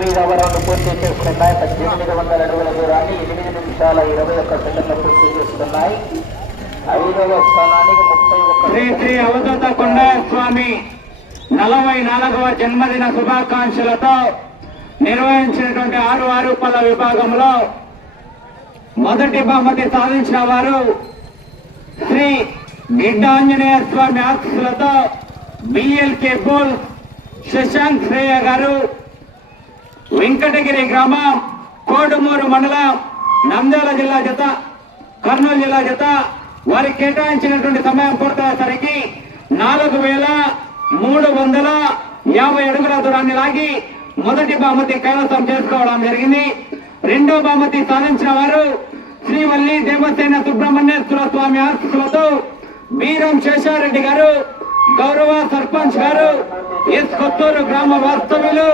9వ round పూర్తి చేసుకున్నాయి. 1800 అడుగుల దూరాన్ని 8 నిమిషాల 21 సెకండ్లు పూర్తి చేసుకున్నాయి. 5వ స్థానానికి 31 శ్రీ శ్రీ అవధూత కొండయ్య స్వామి 44వ జన్మదిన శుభాకాంక్షలతో నిర్వహించినటువంటి 6 పళ్ళ విభాగంలో మొదటి బహుమతి సాధించిన వారు శ్రీ గిడ్డాంజనేయ స్వామి ఆశీస్సులతో బిఎల్కే బోల్ శశాంక్ శ్రేయ గారు, వెంకటగిరి గ్రామం, కోడుమూరు మండలం, నంద్యాల జిల్లా జత, కర్నూలు జిల్లా జత. వారికి కేటాయించినటువంటి సమయం పూర్తయ్యేసరికి 4350 అడుగుల దూరాన్ని లాగి మొదటి బహుమతి కైవసం చేసుకోవడం జరిగింది. రెండో బహుమతి సాధించిన వారు శ్రీవల్లి దేవసేన సుబ్రహ్మణ్యేశ్వర స్వామి ఆశీస్సులతో బీరం శేషారెడ్డి గారు, గౌరవ సర్పంచ్ గారు, ఎస్ కొత్తూరు గ్రామ వాస్తవ్యులు,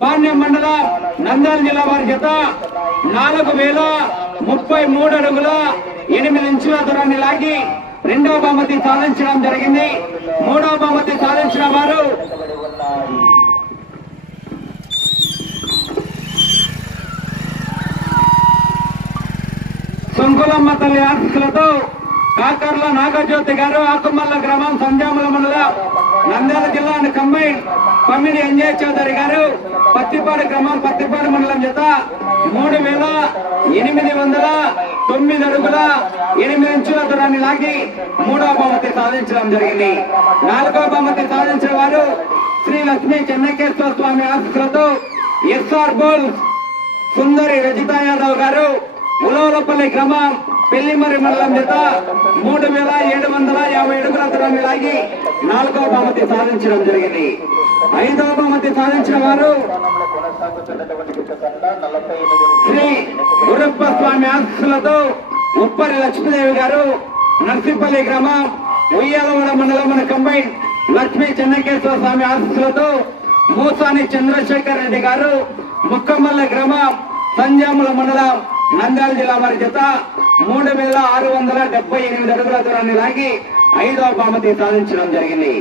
పాణ్యం మండలం, నంద్యాల జిల్లా వారి జత 4033 అడుగుల 8 ఇంచుల దూరాన్ని లాగి రెండవ బహుమతి సాధించడం జరిగింది. మూడవ బహుమతి సాధించిన వారు సుంకులమ్మ తల్లి ఆశీస్సులతో కాకర్ల నాగజ్యోతి గారు, ఆకుమల్ల గ్రామం, సంజాముల మండలం, నంద్యాల జిల్లా కంబైన్, పమ్మిడి అంజయ్ చౌదరి గారు, పత్తిపాడు గ్రామం, పత్తిపాడు మండలం జత 3809 అడుగుల 8 ఇంచుల దూరాన్ని లాగి మూడవ బహుమతి సాధించడం జరిగింది. నాలుగవ బహుమతి సాధించిన వారు శ్రీ లక్ష్మీ చెన్నకేశ్వర స్వామి ఆశీస్సులతో ఎస్ఆర్ బోల్ సుందరి రజితా యాదవ్ గారు, ఉలవలపల్లి గ్రామం, పెళ్లిమరి మండలం జత 3750 అడుగుల దూరాన్ని లాగి 4వ బహుమతి సాధించడం జరిగింది. 5వ బహుమతి సాధించిన వారు శ్రీ గురప్ప స్వామి ఆశీస్సులతో ఉప్పరి లక్ష్మీదేవి గారు, నర్సింపల్లి గ్రామం, ఉయ్యాలవాడ మండలం కంబైన్, లక్ష్మీ చెన్నకేశ్వర స్వామి ఆశీస్సులతో మూసాని చంద్రశేఖర్ రెడ్డి గారు, ముక్కమల్ల గ్రామం, సంజాముల మండలం, నంద్యాల జిల్లా వారి జత 3678 అడుగుల దూరాన్ని లాగి 5వ బహుమతి సాధించడం జరిగింది.